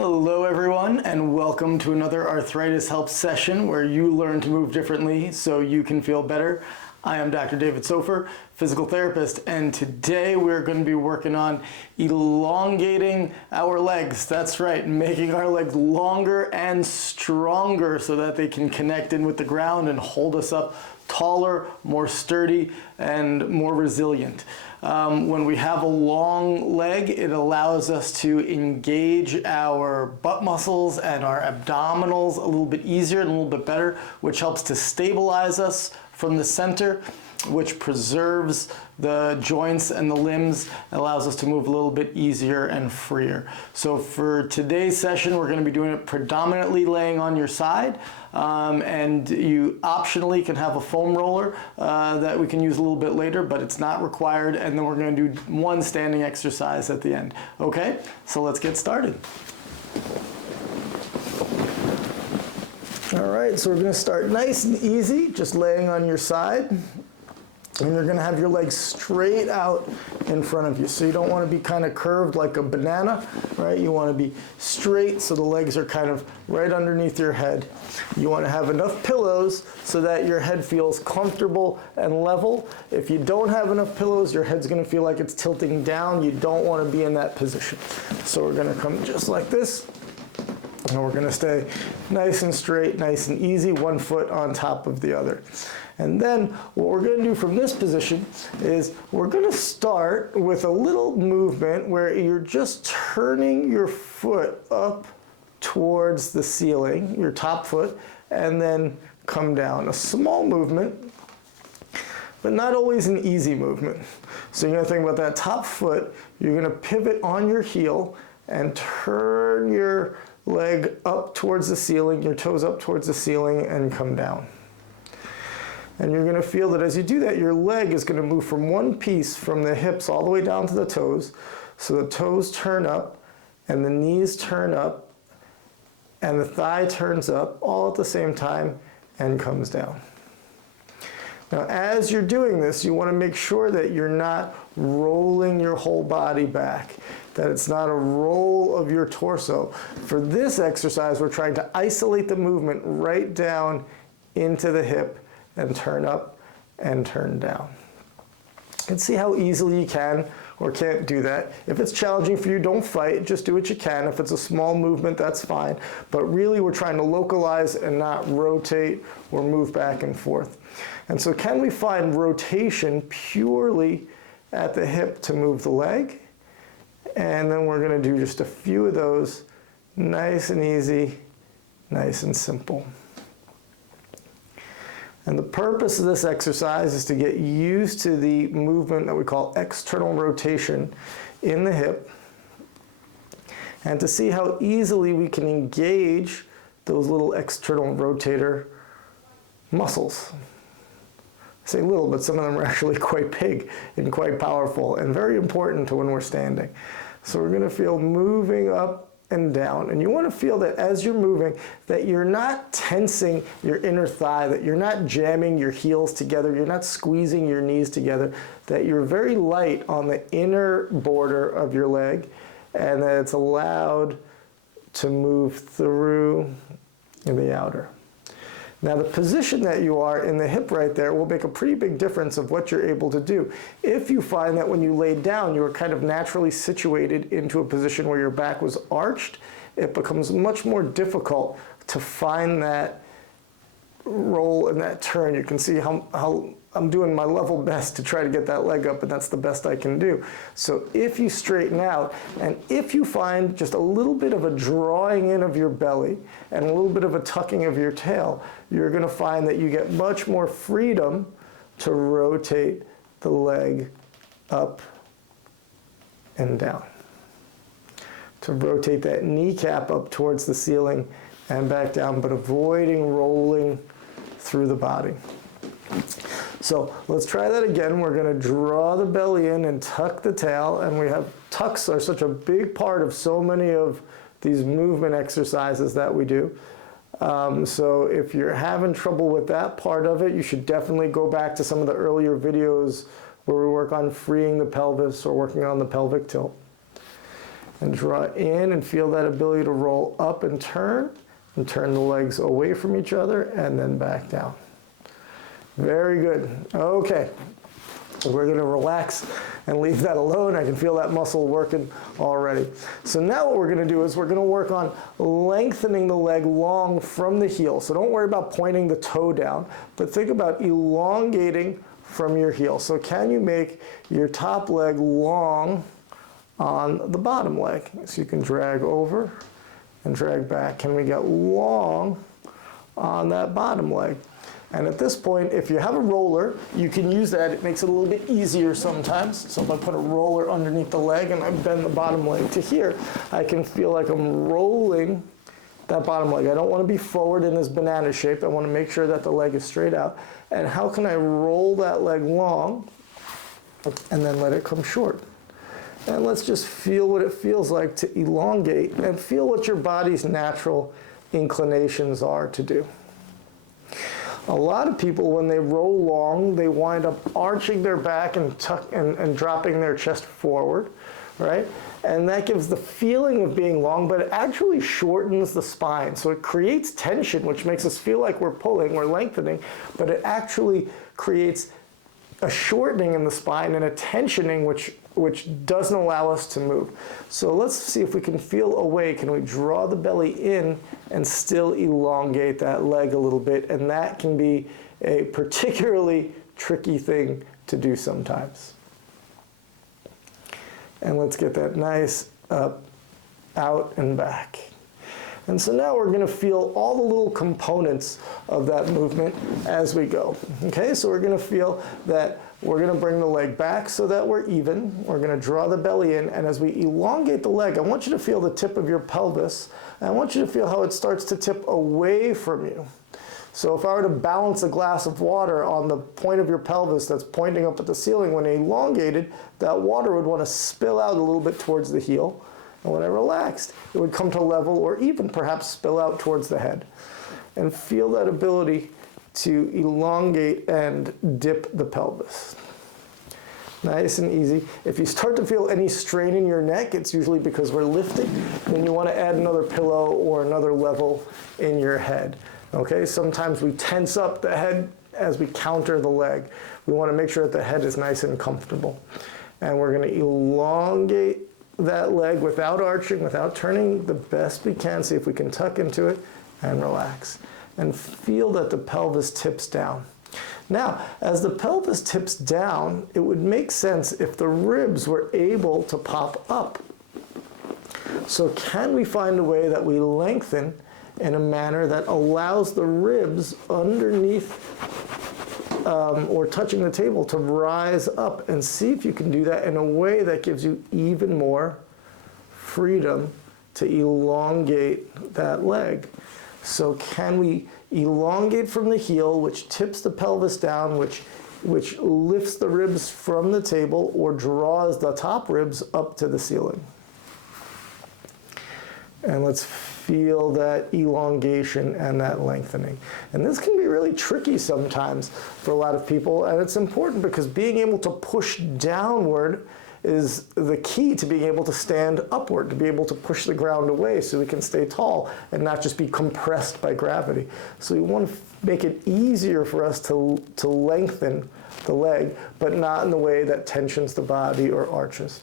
Hello everyone, and welcome to another arthritis help session where you learn to move differently so you can feel better. I am Dr. David Sofer, physical therapist, and today we're going to be working on elongating our legs. That's right, making our legs longer and stronger so that they can connect in with the ground and hold us up taller, more sturdy, and more resilient. When we have a long leg, it allows us to engage our butt muscles and our abdominals a little bit easier and a little bit better, which helps to stabilize us from the center, which preserves the joints and the limbs, and allows us to move a little bit easier and freer. So for today's session, we're going to be doing it predominantly laying on your side, and you optionally can have a foam roller that we can use a little bit later, but it's not required, and then we're going to do one standing exercise at the end. Okay, so let's get started. All right, so we're going to start nice and easy, just laying on your side. And you're going to have your legs straight out in front of you. So you don't want to be kind of curved like a banana, right? You want to be straight so the legs are kind of right underneath your head. You want to have enough pillows so that your head feels comfortable and level. If you don't have enough pillows, your head's going to feel like it's tilting down. You don't want to be in that position. So we're going to come just like this. And we're going to stay nice and straight, nice and easy, one foot on top of the other. And then what we're going to do from this position is we're going to start with a little movement where you're just turning your foot up towards the ceiling, your top foot, and then come down. A small movement, but not always an easy movement. So you're going to think about that top foot. You're going to pivot on your heel and turn your leg up towards the ceiling, your toes up towards the ceiling, and come down. And you're going to feel that as you do that, your leg is going to move from one piece from the hips all the way down to the toes. So the toes turn up, and the knees turn up, and the thigh turns up all at the same time and comes down. Now, as you're doing this, you want to make sure that you're not rolling your whole body back, that it's not a roll of your torso. For this exercise, we're trying to isolate the movement right down into the hip and turn up and turn down. And see how easily you can or can't do that. If it's challenging for you, don't fight, just do what you can. If it's a small movement, that's fine. But really, we're trying to localize and not rotate or move back and forth. And so can we find rotation purely at the hip to move the leg? And then we're going to do just a few of those, nice and easy, nice and simple. And the purpose of this exercise is to get used to the movement that we call external rotation in the hip, and to see how easily we can engage those little external rotator muscles. I say little, but some of them are actually quite big and quite powerful and very important to when we're standing. So we're going to feel moving up and down, and you want to feel that as you're moving, that you're not tensing your inner thigh, that you're not jamming your heels together, you're not squeezing your knees together, that you're very light on the inner border of your leg, and that it's allowed to move through in the outer. Now, the position that you are in the hip right there will make a pretty big difference of what you're able to do. If you find that when you laid down, you were kind of naturally situated into a position where your back was arched, it becomes much more difficult to find that roll and that turn. You can see how I'm doing my level best to try to get that leg up, and that's the best I can do. So if you straighten out, and if you find just a little bit of a drawing in of your belly and a little bit of a tucking of your tail, you're going to find that you get much more freedom to rotate the leg up and down, to rotate that kneecap up towards the ceiling and back down, but avoiding rolling through the body. So let's try that again. We're going to draw the belly in and tuck the tail, and we have tucks are such a big part of so many of these movement exercises that we do. So if you're having trouble with that part of it, you should definitely go back to some of the earlier videos where we work on freeing the pelvis or working on the pelvic tilt. and draw in and feel that ability to roll up and turn the legs away from each other and then back down. Very good. Okay, we're going to relax and leave that alone. I can feel that muscle working already. So now what we're going to do is we're going to work on lengthening the leg long from the heel. So don't worry about pointing the toe down, but think about elongating from your heel. So can you make your top leg long on the bottom leg? So you can drag over and drag back. Can we get long on that bottom leg? And at this point, if you have a roller, you can use that. It makes it a little bit easier sometimes. So if I put a roller underneath the leg and I bend the bottom leg to here, I can feel like I'm rolling that bottom leg. I don't want to be forward in this banana shape. I want to make sure that the leg is straight out. And how can I roll that leg long and then let it come short? And let's just feel what it feels like to elongate and feel what your body's natural inclinations are to do. A lot of people, when they roll long, they wind up arching their back and dropping their chest forward, right? And that gives the feeling of being long, but it actually shortens the spine. So it creates tension, which makes us feel like we're pulling, we're lengthening, but it actually creates a shortening in the spine and a tensioning, which doesn't allow us to move. So let's see if we can feel a way. Can we draw the belly in and still elongate that leg a little bit? And that can be a particularly tricky thing to do sometimes. And let's get that nice up, out, and back. And so now we're going to feel all the little components of that movement as we go. Okay, so we're going to feel that we're going to bring the leg back so that we're even. We're going to draw the belly in, and as we elongate the leg, I want you to feel the tip of your pelvis, and I want you to feel how it starts to tip away from you. So if I were to balance a glass of water on the point of your pelvis that's pointing up at the ceiling, when elongated, that water would want to spill out a little bit towards the heel. And when I relaxed, it would come to level or even perhaps spill out towards the head. And feel that ability to elongate and dip the pelvis. Nice and easy. If you start to feel any strain in your neck, it's usually because we're lifting. Then you want to add another pillow or another level in your head. Okay, sometimes we tense up the head as we counter the leg. We want to make sure that the head is nice and comfortable. And we're going to elongate that leg without arching, without turning, the best we can. See if we can tuck into it and relax. And feel that the pelvis tips down. Now, as the pelvis tips down, it would make sense if the ribs were able to pop up. So can we find a way that we lengthen in a manner that allows the ribs underneath or touching the table to rise up, and see if you can do that in a way that gives you even more freedom to elongate that leg. So can we elongate from the heel, which tips the pelvis down, which lifts the ribs from the table or draws the top ribs up to the ceiling? And let's feel that elongation and that lengthening. And this can be really tricky sometimes for a lot of people, and it's important because being able to push downward is the key to being able to stand upward, to be able to push the ground away so we can stay tall and not just be compressed by gravity. So we want to make it easier for us to lengthen the leg, but not in the way that tensions the body or arches.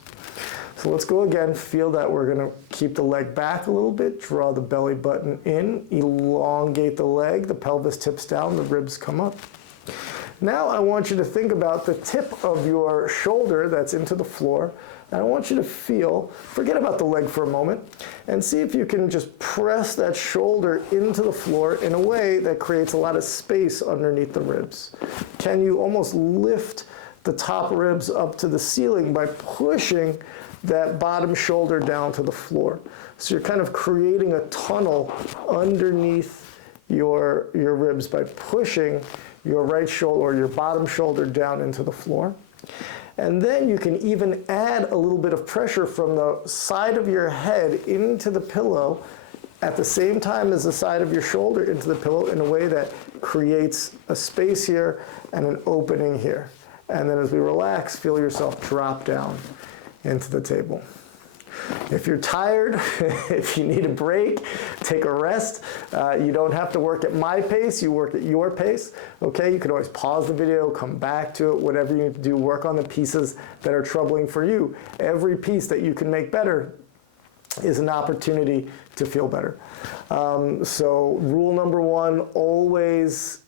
So let's go again. Feel that we're going to keep the leg back a little bit, draw the belly button in, elongate the leg, the pelvis tips down, the ribs come up. Now I want you to think about the tip of your shoulder that's into the floor, and I want you to feel, forget about the leg for a moment, and see if you can just press that shoulder into the floor in a way that creates a lot of space underneath the ribs. Can you almost lift the top ribs up to the ceiling by pushing that bottom shoulder down to the floor? So you're kind of creating a tunnel underneath your ribs by pushing your right shoulder or your bottom shoulder down into the floor. And then you can even add a little bit of pressure from the side of your head into the pillow at the same time as the side of your shoulder into the pillow in a way that creates a space here and an opening here. And then as we relax, feel yourself drop down into the table. If you're tired, if you need a break, take a rest. You don't have to work at my pace, you work at your pace, okay? You can always pause the video, come back to it, whatever you need to do, work on the pieces that are troubling for you. Every piece that you can make better is an opportunity to feel better. So rule number one, always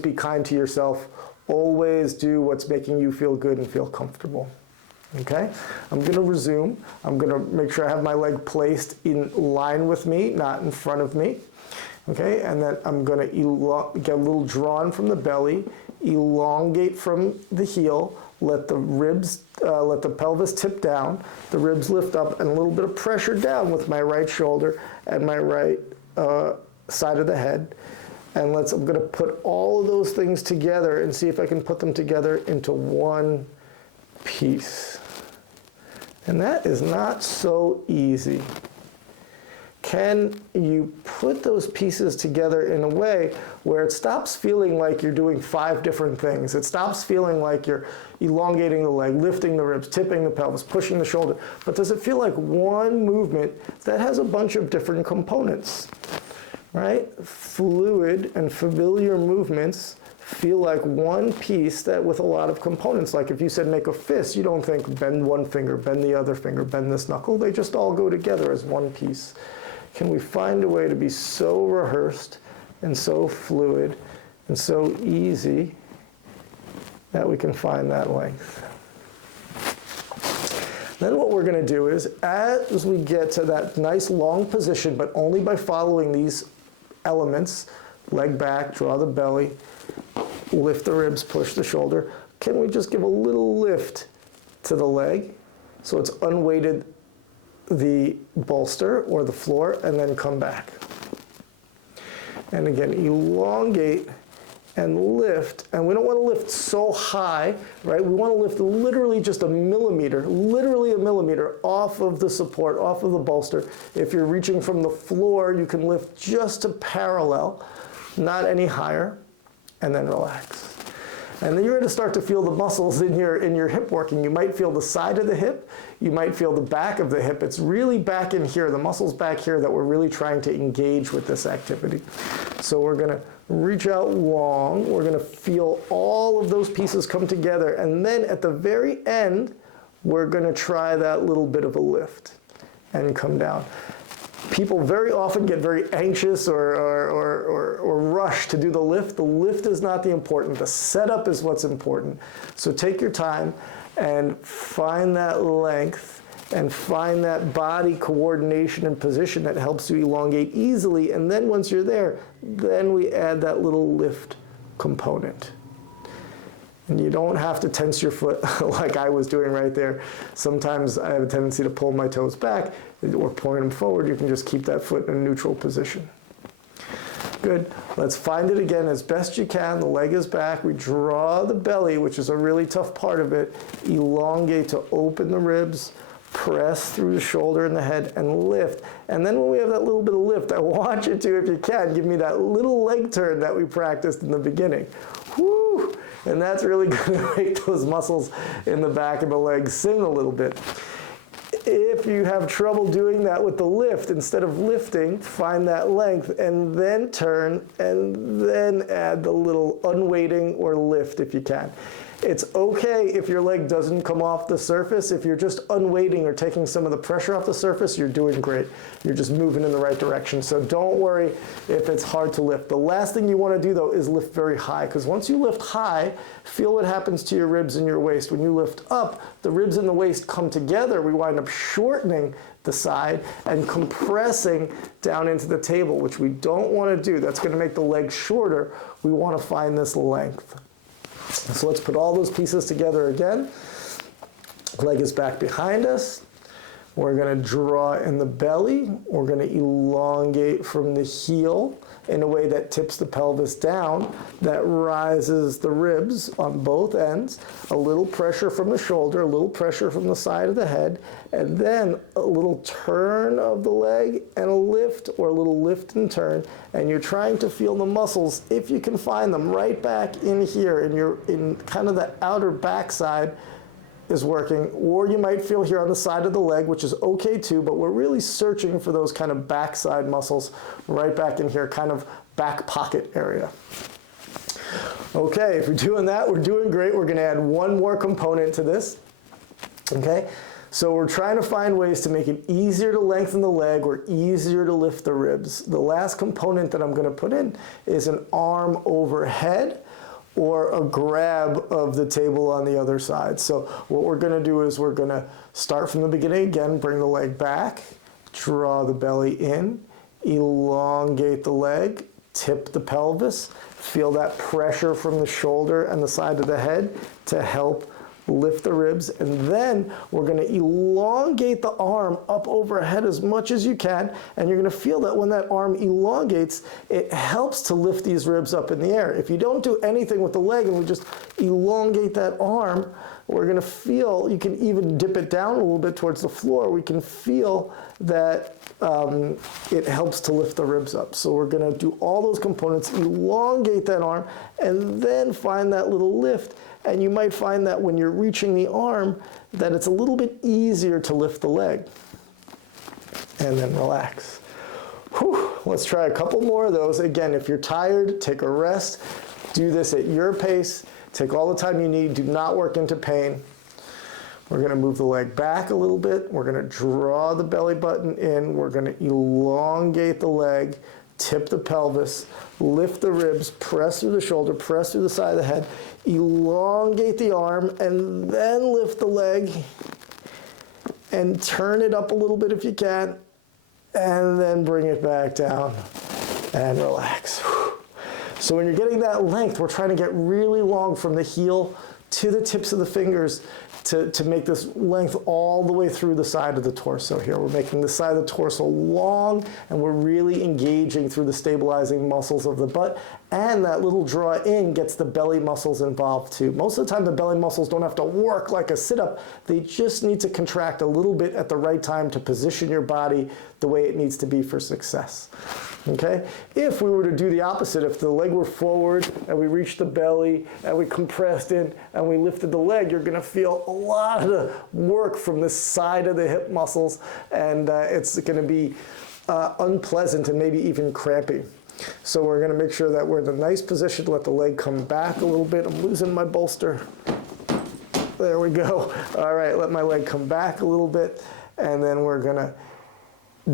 be kind to yourself. Always do what's making you feel good and feel comfortable. Okay, I'm going to resume. I'm going to make sure I have my leg placed in line with me, not in front of me. Okay, and then I'm going to get a little drawn from the belly, elongate from the heel, let the ribs, let the pelvis tip down, the ribs lift up, and a little bit of pressure down with my right shoulder and my right side of the head. And I'm going to put all of those things together and see if I can put them together into one piece. And that is not so easy. Can you put those pieces together in a way where it stops feeling like you're doing 5 different things? It stops feeling like you're elongating the leg, lifting the ribs, tipping the pelvis, pushing the shoulder. But does it feel like one movement that has a bunch of different components? Right? Fluid and familiar movements feel like one piece that with a lot of components. Like if you said make a fist, you don't think bend one finger, bend the other finger, bend this knuckle. They just all go together as one piece. Can we find a way to be so rehearsed and so fluid and so easy that we can find that length? Then what we're going to do is, as we get to that nice long position, but only by following these elements, leg back, draw the belly, lift the ribs, push the shoulder, can we just give a little lift to the leg so it's unweighted the bolster or the floor, and then come back. And again, elongate and lift, and we don't want to lift so high, right? We want to lift literally just a millimeter, literally a millimeter off of the support, off of the bolster. If you're reaching from the floor, you can lift just to parallel, not any higher, and then relax. And then you're going to start to feel the muscles in your hip working. You might feel the side of the hip, you might feel the back of the hip. It's really back in here, the muscles back here that we're really trying to engage with this activity. So we're going to reach out long, we're going to feel all of those pieces come together, and then at the very end, we're going to try that little bit of a lift and come down. People very often get very anxious or rush to do the lift. The lift is not the important. The setup is what's important. So take your time and find that length and find that body coordination and position that helps you elongate easily. And then once you're there, then we add that little lift component. And you don't have to tense your foot like I was doing right there. Sometimes I have a tendency to pull my toes back or point them forward. You can just keep that foot in a neutral position. Good. Let's find it again as best you can. The leg is back. We draw the belly, which is a really tough part of it. Elongate to open the ribs. Press through the shoulder and the head and lift. And then when we have that little bit of lift, I want you to, if you can, give me that little leg turn that we practiced in the beginning. Woo! And that's really going to make those muscles in the back of the legs sing a little bit. If you have trouble doing that with the lift, instead of lifting, find that length and then turn and then add the little unweighting or lift if you can. It's okay if your leg doesn't come off the surface. If you're just unweighting or taking some of the pressure off the surface, you're doing great. You're just moving in the right direction. So don't worry if it's hard to lift. The last thing you want to do, though, is lift very high, because once you lift high, feel what happens to your ribs and your waist. When you lift up, the ribs and the waist come together. We wind up shortening the side and compressing down into the table, which we don't want to do. That's going to make the leg shorter. We want to find this length. So let's put all those pieces together again. Leg is back behind us. We're going to draw in the belly. We're going to elongate from the heel in a way that tips the pelvis down, that rises the ribs on both ends. A little pressure from the shoulder, a little pressure from the side of the head, and then a little turn of the leg and a lift, or a little lift and turn. And you're trying to feel the muscles, if you can find them, right back in here, in kind of the outer backside is working, or you might feel here on the side of the leg, which is okay too, but we're really searching for those kind of backside muscles right back in here, kind of back pocket area. Okay, if we're doing that, we're doing great. We're gonna add one more component to this, okay? So we're trying to find ways to make it easier to lengthen the leg or easier to lift the ribs. The last component that I'm gonna put in is an arm overhead, or a grab of the table on the other side. So what we're gonna do is we're gonna start from the beginning again, bring the leg back, draw the belly in, elongate the leg, tip the pelvis, feel that pressure from the shoulder and the side of the head to help lift the ribs, and then we're gonna elongate the arm up overhead as much as you can, and you're gonna feel that when that arm elongates, it helps to lift these ribs up in the air. If you don't do anything with the leg and we just elongate that arm, we're gonna feel, you can even dip it down a little bit towards the floor, we can feel that it helps to lift the ribs up. So we're gonna do all those components, elongate that arm, and then find that little lift. And you might find that when you're reaching the arm, that it's a little bit easier to lift the leg. And then relax. Whew. Let's try a couple more of those. Again, if you're tired, take a rest. Do this at your pace. Take all the time you need. Do not work into pain. We're gonna move the leg back a little bit. We're gonna draw the belly button in. We're gonna elongate the leg, tip the pelvis, lift the ribs, press through the shoulder, press through the side of the head, elongate the arm, and then lift the leg, and turn it up a little bit if you can, and then bring it back down, and relax. So when you're getting that length, we're trying to get really long from the heel to the tips of the fingers to make this length all the way through the side of the torso here. We're making the side of the torso long, and we're really engaging through the stabilizing muscles of the butt, and that little draw in gets the belly muscles involved too. Most of the time the belly muscles don't have to work like a sit-up, they just need to contract a little bit at the right time to position your body the way it needs to be for success. Okay? If we were to do the opposite, if the leg were forward and we reached the belly and we compressed in and we lifted the leg, you're gonna feel a lot of work from the side of the hip muscles, and it's gonna be unpleasant and maybe even crampy. So we're gonna make sure that we're in a nice position to let the leg come back a little bit. I'm losing my bolster. There we go. All right, let my leg come back a little bit, and then we're gonna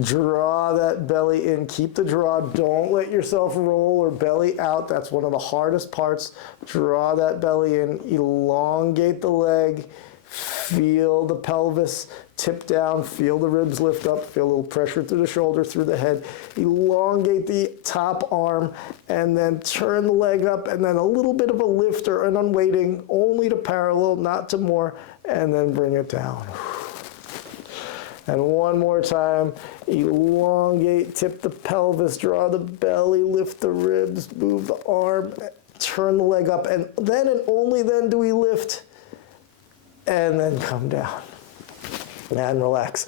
draw that belly in. Keep the draw. Don't let yourself roll or belly out. That's one of the hardest parts. Draw that belly in. Elongate the leg. Feel the pelvis tip down. Feel the ribs lift up. Feel a little pressure through the shoulder, through the head. Elongate the top arm, and then turn the leg up, and then a little bit of a lift or an unweighting, only to parallel, not to more, and then bring it down. And one more time, elongate, tip the pelvis, draw the belly, lift the ribs, move the arm, turn the leg up, and then and only then do we lift, and then come down, and relax.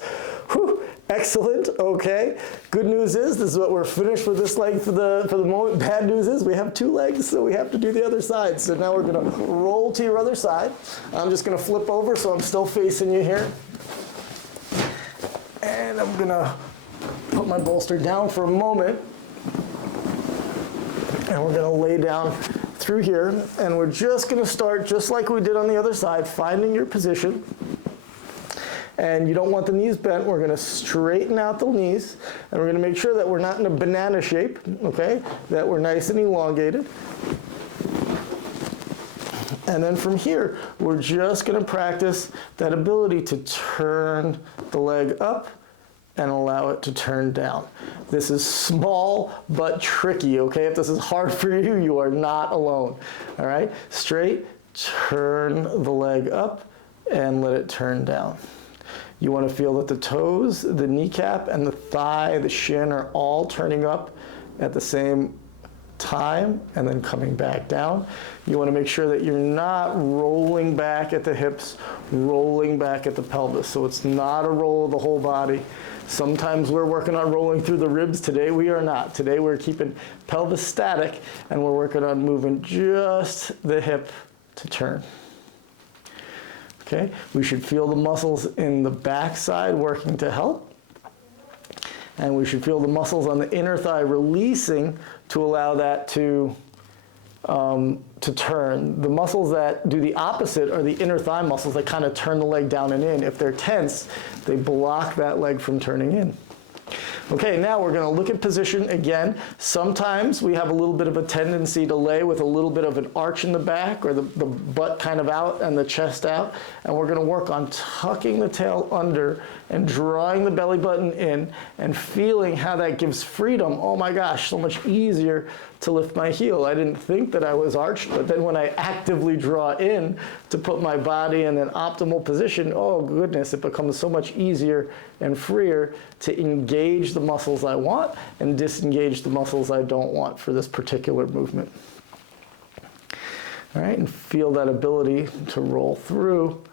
Whew, excellent, okay. Good news is, this is what we're finished with this leg for the moment. Bad news is, we have two legs, so we have to do the other side. So now we're gonna roll to your other side. I'm just gonna flip over, so I'm still facing you here. And I'm gonna put my bolster down for a moment, and we're gonna lay down through here, and we're just gonna start just like we did on the other side, finding your position. And you don't want the knees bent. We're gonna straighten out the knees, and we're gonna make sure that we're not in a banana shape, okay? That we're nice and elongated. And then from here, we're just gonna practice that ability to turn the leg up and allow it to turn down. This is small but tricky, okay? If this is hard for you, you are not alone, all right? Straight, turn the leg up and let it turn down. You wanna feel that the toes, the kneecap, and the thigh, the shin are all turning up at the same time, and then coming back down. You want to make sure that you're not rolling back at the hips, rolling back at the pelvis. So it's not a roll of the whole body. Sometimes we're working on rolling through the ribs. Today we are not. Today we're keeping pelvis static, and we're working on moving just the hip to turn. Okay, we should feel the muscles in the back side working to help. And we should feel the muscles on the inner thigh releasing to allow that to turn. The muscles that do the opposite are the inner thigh muscles that kind of turn the leg down and in. If they're tense, they block that leg from turning in. Okay, now we're going to look at position again. Sometimes we have a little bit of a tendency to lay with a little bit of an arch in the back, or the butt kind of out and the chest out. And we're going to work on tucking the tail under and drawing the belly button in and feeling how that gives freedom. Oh my gosh, so much easier to lift my heel. I didn't think that I was arched, but then when I actively draw in to put my body in an optimal position, oh goodness, it becomes so much easier and freer to engage the muscles I want and disengage the muscles I don't want for this particular movement. All right, and feel that ability to roll through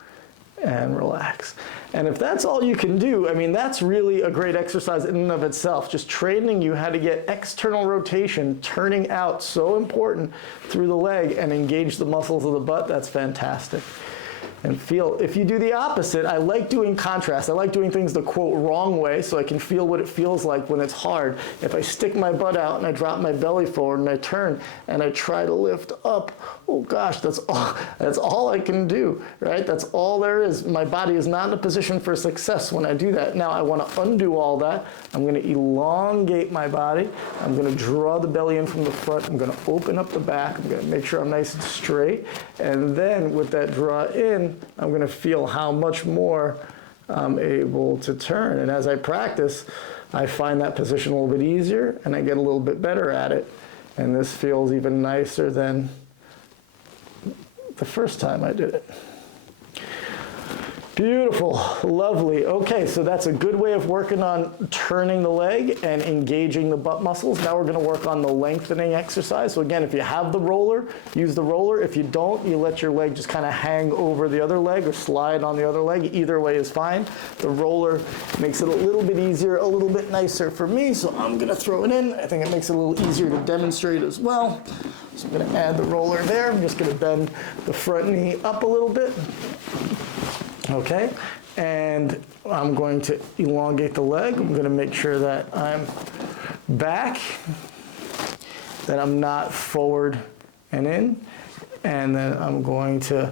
and relax. And if that's all you can do, I mean, that's really a great exercise in and of itself. Just training you how to get external rotation, turning out, so important, through the leg and engage the muscles of the butt, that's fantastic. And feel, if you do the opposite, I like doing contrast. I like doing things the quote wrong way so I can feel what it feels like when it's hard. If I stick my butt out and I drop my belly forward and I turn and I try to lift up, oh gosh, that's all I can do, right? That's all there is. My body is not in a position for success when I do that. Now I want to undo all that. I'm going to elongate my body. I'm going to draw the belly in from the front. I'm going to open up the back. I'm going to make sure I'm nice and straight. And then with that draw in, I'm going to feel how much more I'm able to turn. And as I practice, I find that position a little bit easier and I get a little bit better at it. And this feels even nicer than the first time I did it. Beautiful, lovely. Okay, so that's a good way of working on turning the leg and engaging the butt muscles. Now we're going to work on the lengthening exercise. So again, if you have the roller, use the roller. If you don't, you let your leg just kind of hang over the other leg or slide on the other leg. Either way is fine. The roller makes it a little bit easier, a little bit nicer for me, so I'm going to throw it in. I think it makes it a little easier to demonstrate as well. So I'm going to add the roller there. I'm just going to bend the front knee up a little bit. Okay, and I'm going to elongate the leg. I'm going to make sure that I'm back, that I'm not forward and in, and then I'm going to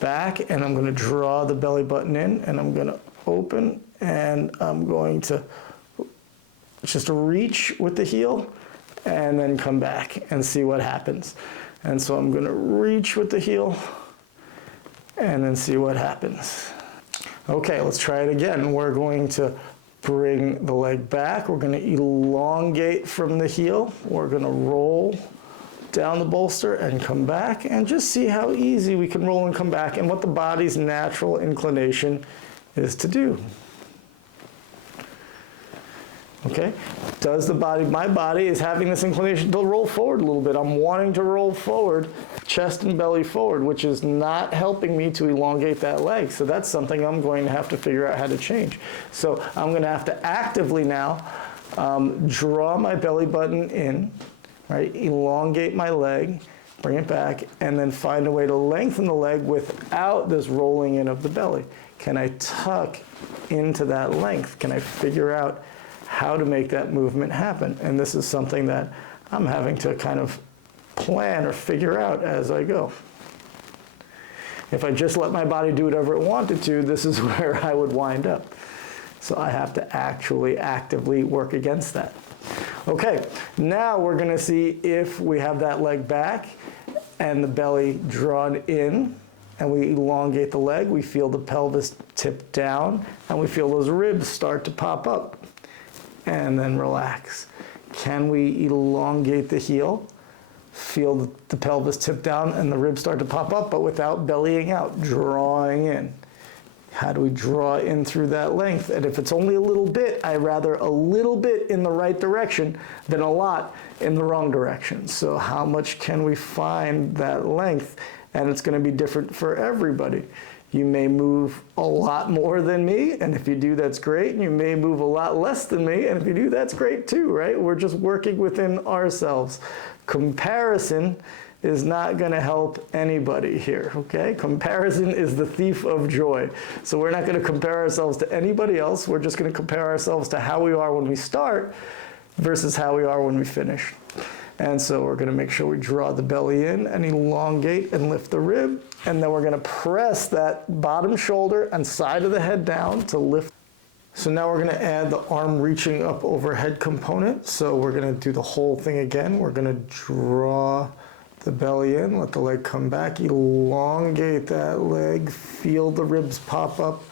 back and I'm going to draw the belly button in and I'm going to open and I'm going to just reach with the heel and then come back and see what happens. And so I'm going to reach with the heel and then see what happens. Okay, let's try it again. We're going to bring the leg back. We're going to elongate from the heel. We're going to roll down the bolster and come back and just see how easy we can roll and come back and what the body's natural inclination is to do. Okay, does the body, my body is having this inclination to roll forward a little bit. I'm wanting to roll forward, chest and belly forward, which is not helping me to elongate that leg. So that's something I'm going to have to figure out how to change. So I'm going to have to actively now draw my belly button in, right? Elongate my leg, bring it back, and then find a way to lengthen the leg without this rolling in of the belly. Can I tuck into that length? Can I figure out how to make that movement happen? And this is something that I'm having to kind of plan or figure out as I go. If I just let my body do whatever it wanted to, this is where I would wind up. So I have to actually actively work against that. Okay, now we're going to see if we have that leg back and the belly drawn in and we elongate the leg, we feel the pelvis tip down and we feel those ribs start to pop up. And then relax. Can we elongate the heel? Feel the pelvis tip down and the ribs start to pop up, but without bellying out, drawing in. How do we draw in through that length? And if it's only a little bit, I'd rather a little bit in the right direction than a lot in the wrong direction. So how much can we find that length? And it's going to be different for everybody. You may move a lot more than me, and if you do, that's great. And you may move a lot less than me, and if you do, that's great too, right? We're just working within ourselves. Comparison is not going to help anybody here, okay? Comparison is the thief of joy. So we're not going to compare ourselves to anybody else. We're just going to compare ourselves to how we are when we start versus how we are when we finish. And so we're going to make sure we draw the belly in and elongate and lift the rib. And then we're going to press that bottom shoulder and side of the head down to lift. So now we're going to add the arm reaching up overhead component. So we're going to do the whole thing again. We're going to draw the belly in, let the leg come back, elongate that leg, feel the ribs pop up,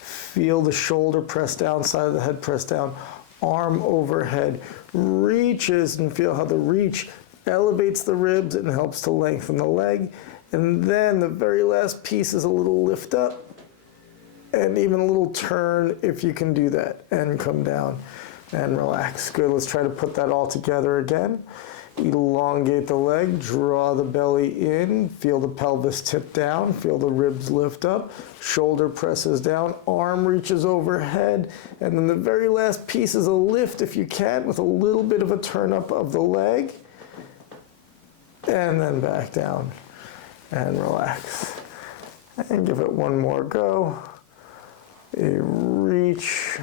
feel the shoulder press down, side of the head press down, arm overhead, reaches, and feel how the reach elevates the ribs and helps to lengthen the leg. And then the very last piece is a little lift up and even a little turn if you can do that, and come down and relax. Good, let's try to put that all together again. Elongate the leg, draw the belly in, feel the pelvis tip down, feel the ribs lift up, shoulder presses down, arm reaches overhead, and then the very last piece is a lift if you can, with a little bit of a turn up of the leg, and then back down and relax. And give it one more go. A reach,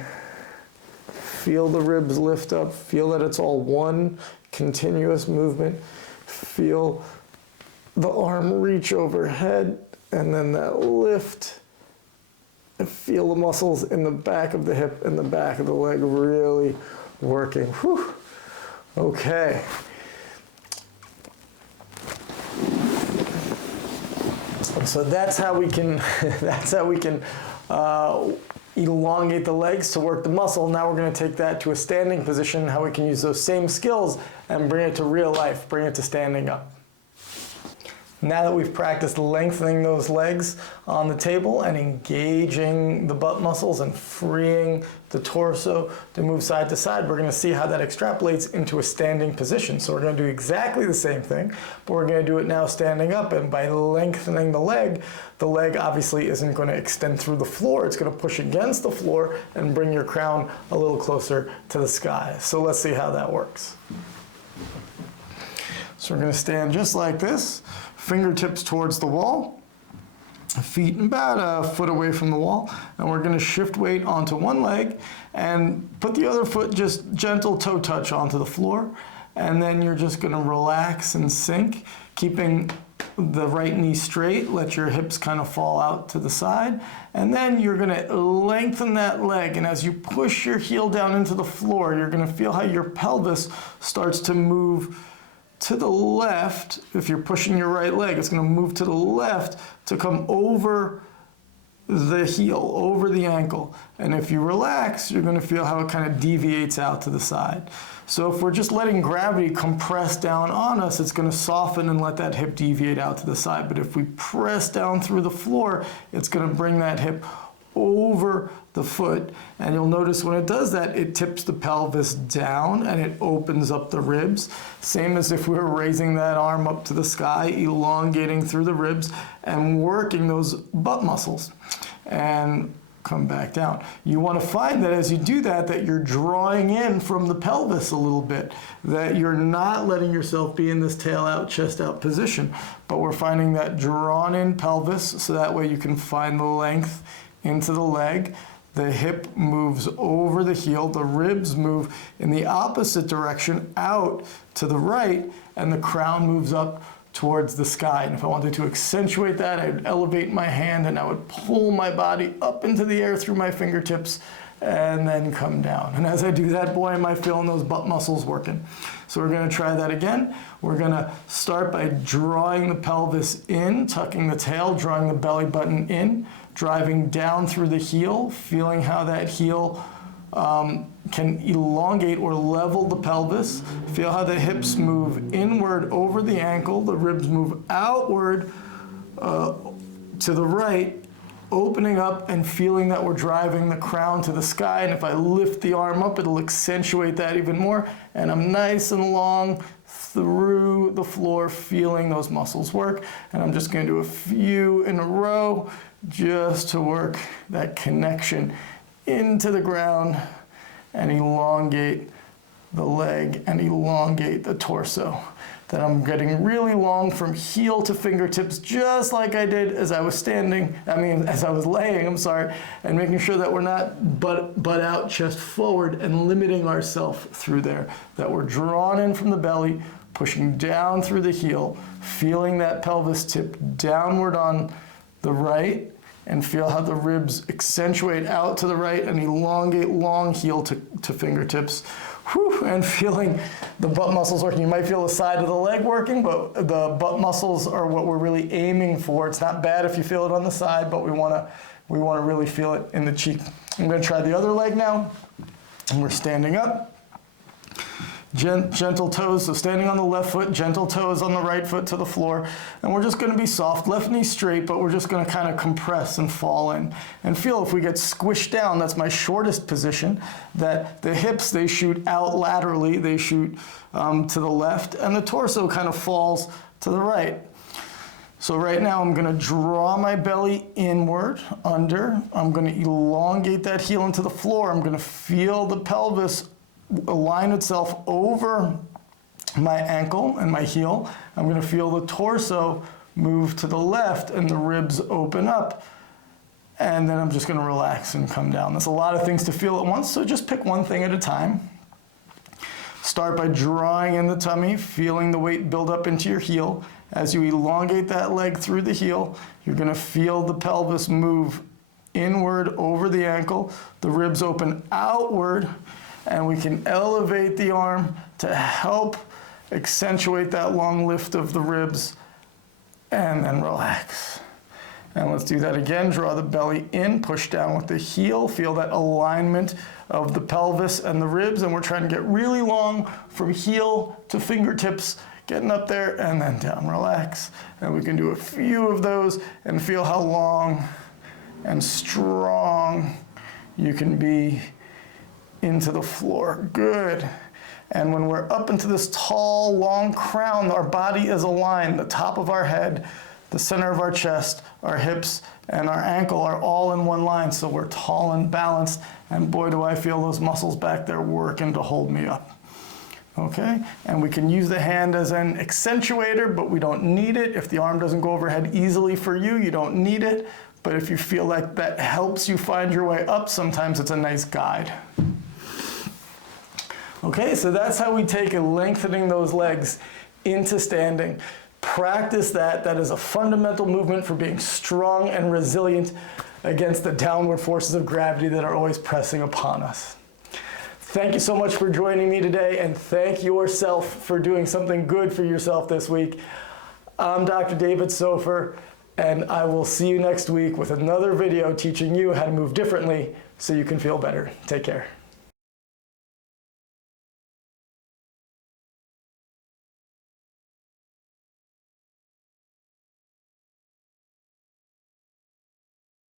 feel the ribs lift up, feel that it's all one continuous movement. Feel the arm reach overhead and then that lift. And feel the muscles in the back of the hip and the back of the leg really working. Whew. Okay. And so that's how we can elongate the legs to work the muscle. Now we're going to take that to a standing position, how we can use those same skills and bring it to real life, bring it to standing up. Now that we've practiced lengthening those legs on the table and engaging the butt muscles and freeing the torso to move side to side, we're going to see how that extrapolates into a standing position. So we're going to do exactly the same thing, but we're going to do it now standing up. And by lengthening the leg obviously isn't going to extend through the floor. It's going to push against the floor and bring your crown a little closer to the sky. So let's see how that works. So we're going to stand just like this. Fingertips towards the wall, feet about a foot away from the wall, and we're going to shift weight onto one leg and put the other foot just gentle toe touch onto the floor, and then you're just going to relax and sink, keeping the right knee straight, let your hips kind of fall out to the side, and then you're going to lengthen that leg, and as you push your heel down into the floor, you're going to feel how your pelvis starts to move to the left. If you're pushing your right leg, it's going to move to the left to come over the heel, over the ankle. And if you relax, you're going to feel how it kind of deviates out to the side. So if we're just letting gravity compress down on us, it's going to soften and let that hip deviate out to the side. But if we press down through the floor, it's going to bring that hip over the foot, and you'll notice when it does that, it tips the pelvis down and it opens up the ribs. Same as if we were raising that arm up to the sky, elongating through the ribs and working those butt muscles. And come back down. You want to find that as you do that, that you're drawing in from the pelvis a little bit, that you're not letting yourself be in this tail out, chest out position, but we're finding that drawn in pelvis, so that way you can find the length into the leg. The hip moves over the heel, the ribs move in the opposite direction out to the right, and the crown moves up towards the sky. And if I wanted to accentuate that, I would elevate my hand and I would pull my body up into the air through my fingertips and then come down. And as I do that, boy, am I feeling those butt muscles working. So we're going to try that again. We're going to start by drawing the pelvis in, tucking the tail, drawing the belly button in, driving down through the heel, feeling how that heel can elongate or level the pelvis. Feel how the hips move inward over the ankle, the ribs move outward to the right, opening up and feeling that we're driving the crown to the sky. And if I lift the arm up, it'll accentuate that even more. And I'm nice and long through the floor, feeling those muscles work. And I'm just going to do a few in a row just to work that connection into the ground and elongate the leg and elongate the torso. that I'm getting really long from heel to fingertips, just like I did as I was standing, as I was laying, and making sure that we're not butt out, chest forward, and limiting ourselves through there. That we're drawn in from the belly, pushing down through the heel, feeling that pelvis tip downward on the right, and feel how the ribs accentuate out to the right and elongate long heel to fingertips. Whew, and feeling the butt muscles working. You might feel the side of the leg working, but the butt muscles are what we're really aiming for. It's not bad if you feel it on the side, but we want to really feel it in the cheek. I'm going to try the other leg now. And we're standing up. Gentle toes, so standing on the left foot, gentle toes on the right foot to the floor. And we're just going to be soft, left knee straight, but we're just going to kind of compress and fall in. And feel if we get squished down, that's my shortest position, that the hips, they shoot out laterally, they shoot to the left, and the torso kind of falls to the right. So right now I'm going to draw my belly inward, under. I'm going to elongate that heel into the floor. I'm going to feel the pelvis align itself over my ankle and my heel. I'm going to feel the torso move to the left and the ribs open up. And then I'm just going to relax and come down. There's a lot of things to feel at once, so just pick one thing at a time. Start by drawing in the tummy, feeling the weight build up into your heel. As you elongate that leg through the heel, you're going to feel the pelvis move inward over the ankle, the ribs open outward, and we can elevate the arm to help accentuate that long lift of the ribs, and then relax. And let's do that again. Draw the belly in, push down with the heel, feel that alignment of the pelvis and the ribs, and we're trying to get really long from heel to fingertips, getting up there and then down, relax. And we can do a few of those and feel how long and strong you can be into the floor. Good. And when we're up into this tall, long crown, our body is aligned. The top of our head, the center of our chest, our hips, and our ankle are all in one line. So we're tall and balanced. And boy, do I feel those muscles back there working to hold me up. Okay? And we can use the hand as an accentuator, but we don't need it. If the arm doesn't go overhead easily for you, you don't need it. But if you feel like that helps you find your way up, sometimes it's a nice guide. Okay, so that's how we take lengthening those legs into standing. Practice that. That is a fundamental movement for being strong and resilient against the downward forces of gravity that are always pressing upon us. Thank you so much for joining me today, and thank yourself for doing something good for yourself this week. I'm Dr. David Sofer, and I will see you next week with another video teaching you how to move differently so you can feel better. Take care.